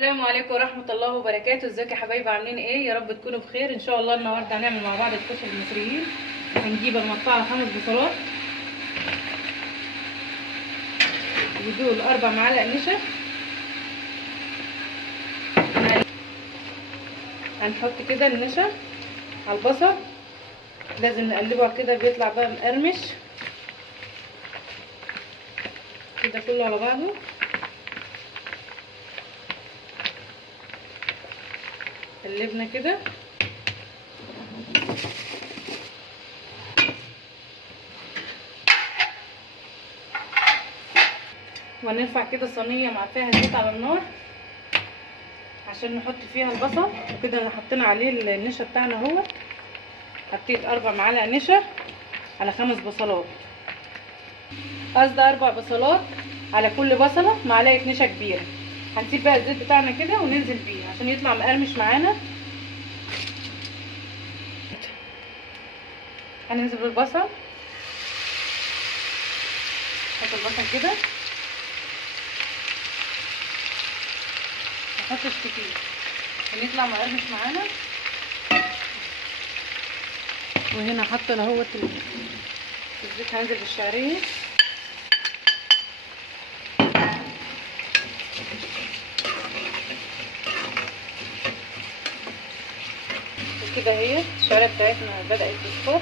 السلام عليكم ورحمه الله وبركاته. ازيكم يا حبايبي، عاملين ايه؟ يا رب تكونوا بخير ان شاء الله. النهارده هنعمل مع بعض الكشري المصريين. هنجيب المقطعه 5 بصلات، ودول 4 معالق نشا. هنحط كده النشا على البصل، لازم نقلبه كده بيطلع بقى مقرمش كده كله على بعضه. قلبنا كده وهنرفع كده صينيه مع فيها زيت على النار عشان نحط فيها البصل. وكده حطينا عليه النشا بتاعنا اهو. حطيت 4 معالق نشا على 5 بصلات، قصدي 4 بصلات على كل بصله معلقه نشا كبيره. هنسيب بقى الزيت بتاعنا كده وننزل بيه عشان يطلع مقرمش معانا. هننزل بالبصل، نحط البصل كده، نحطش كتير عشان يطلع مقرمش معانا. وهنا حاطه اهوت الزيت، هنزل بالشعريه كده. هي الشعريه بتاعتنا بدات تصفر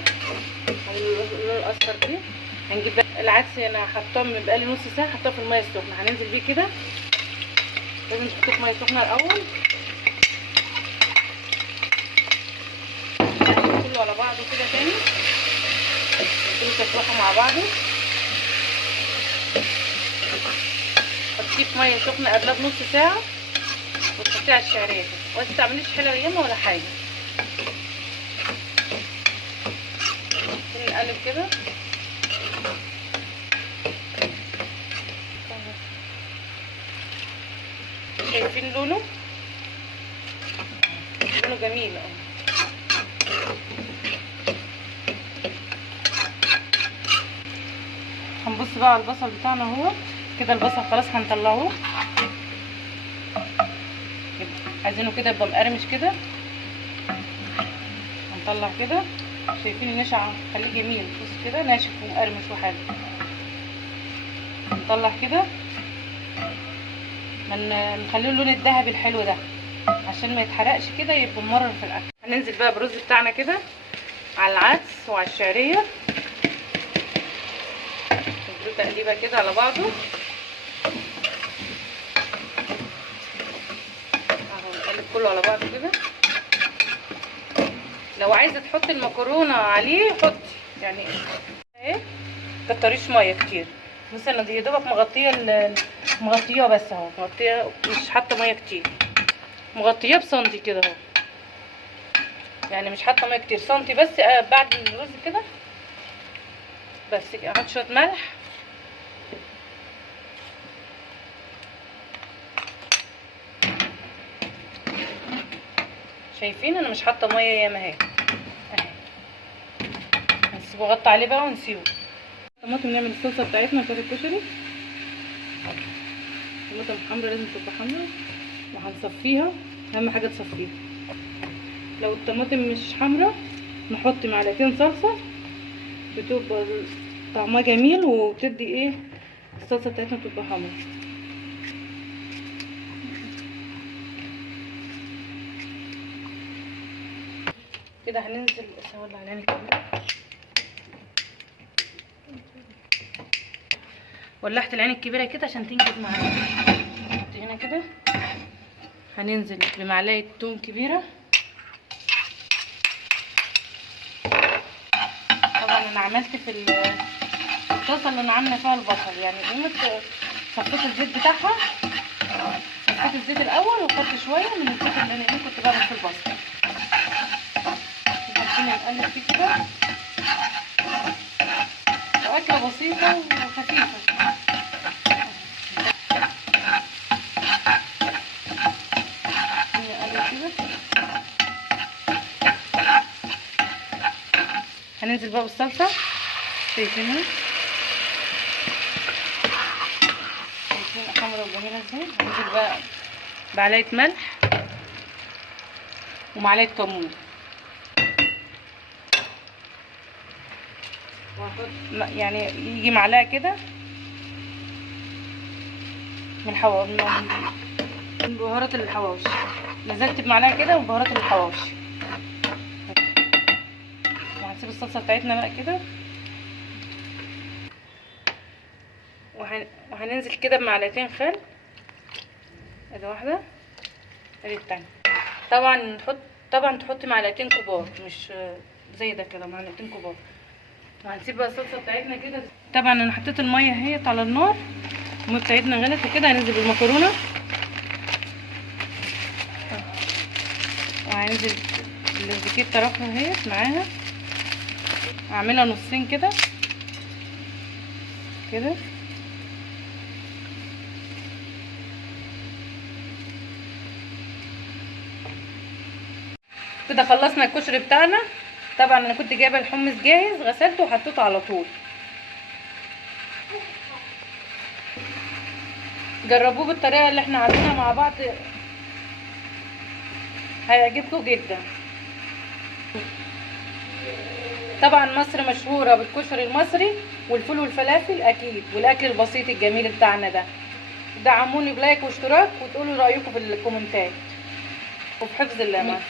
اللون الاصفر دي. هنجيب بقى العدس، انا حطاه من بقالي نص ساعه، حطاه في الميه السخنه. هننزل بيه كده، لازم تحطوه في ميه سخنه الاول كله على بعضه كده تاني، نديله تشويحه مع بعضه. حطيه في ميه سخنه قبلها بنص ساعه وتحطيه على الشعريه وما تعمليش حلوه ياما ولا حاجه. نقلب كده شايفين لونه جميل اهو. هنبص بقى على البصل بتاعنا اهو كده. البصل خلاص هنطلعه، عايزينه كده يبقى مقرمش كده. هنطلع كده، شايفين النشا خليه جميل، بص كده ناشف ومقرمش وحلو. هنطلع كده نخليه اللون الذهبي الحلو ده عشان ما يتحرقش كده، يبقى ممرر في الاكل. هننزل بقى بالرز بتاعنا كده على العدس وعلى الشعريه، نديله تقليبه كده على بعضه اهو. نقلب كله على بعضه كده. لو عايزه تحطي المكرونه عليه حطي، يعني ايه كتريش ميه كتير. بصي انا يا دوبك مغطيه بس اهو، مغطيه مش حاطه ميه كتير، مغطيه بسنتي كده اهو، يعني مش حاطه ميه كتير، سنتي بس. بعد الرز كده بس كده احط شويه ملح شايفين انا مش حاطه ميه ياما اهي. هنسيبه غطي عليه بقى ونسيبه. طماطم نعمل الصلصه بتاعتنا بتاعت الكشري. طماطم حمرا لازم تبقى حمرا وهنصفيها، اهم حاجه تصفيها. لو الطماطم مش حمرا نحط معلقتين صلصه، بتبقى طعمها جميل وبتدي ايه، الصلصه بتاعتنا بتبقى حمرا. كده هننزل اولع علينا كده. ولعت العين الكبيره كده عشان تنجز معايا. نحط هنا كده. هننزل بمعلقه توم كبيره. طبعا انا عملت في الطاسه اللي انا عامله فيها البصل، يعني قيمه صفيت الزيت بتاعها، صفيت الزيت الاول وحط شويه من الزيت اللي انا كنت بعمل في البصل. نقلب فيه كده، واكله بسيطه وخفيفه. هننزل بقى بالصلصه، شايفينها حمرا وجميله ازاي. هننزل بقى معلقه ملح ومعلقه كمون، يعني يجي معلقه كده من بهارات الحواوشي، نزلت بمعلقه كده من بهارات الحواوشي. وهنسيب الصلصه بتاعتنا بقى كده، وهننزل كده بمعلقتين خل، ادي واحده ادي التانية. طبعا تحطي معلقتين كبار، مش زي ده كده، معلقتين كبار. وهنسيب بقى الصلصه بتاعتنا كده. طبعا انا حطيت الميه اهيت على النار، الميه بتاعتنا غلت وكده. هننزل بالمكرونه، وهننزل بالسباكيت طرفها اهيت معاها، اعملها نصين كده كده. كده خلصنا الكشري بتاعنا. طبعا انا كنت جايبه الحمص جاهز، غسلته وحطيته على طول. جربوه بالطريقه اللي احنا عاملينها مع بعض، هيعجبكم جدا. طبعا مصر مشهوره بالكشري المصري والفول والفلافل اكيد، والاكل البسيط الجميل بتاعنا ده. دعموني بلايك واشتراك، وتقولوا رايكم في الكومنتات، وفي حفظ الله.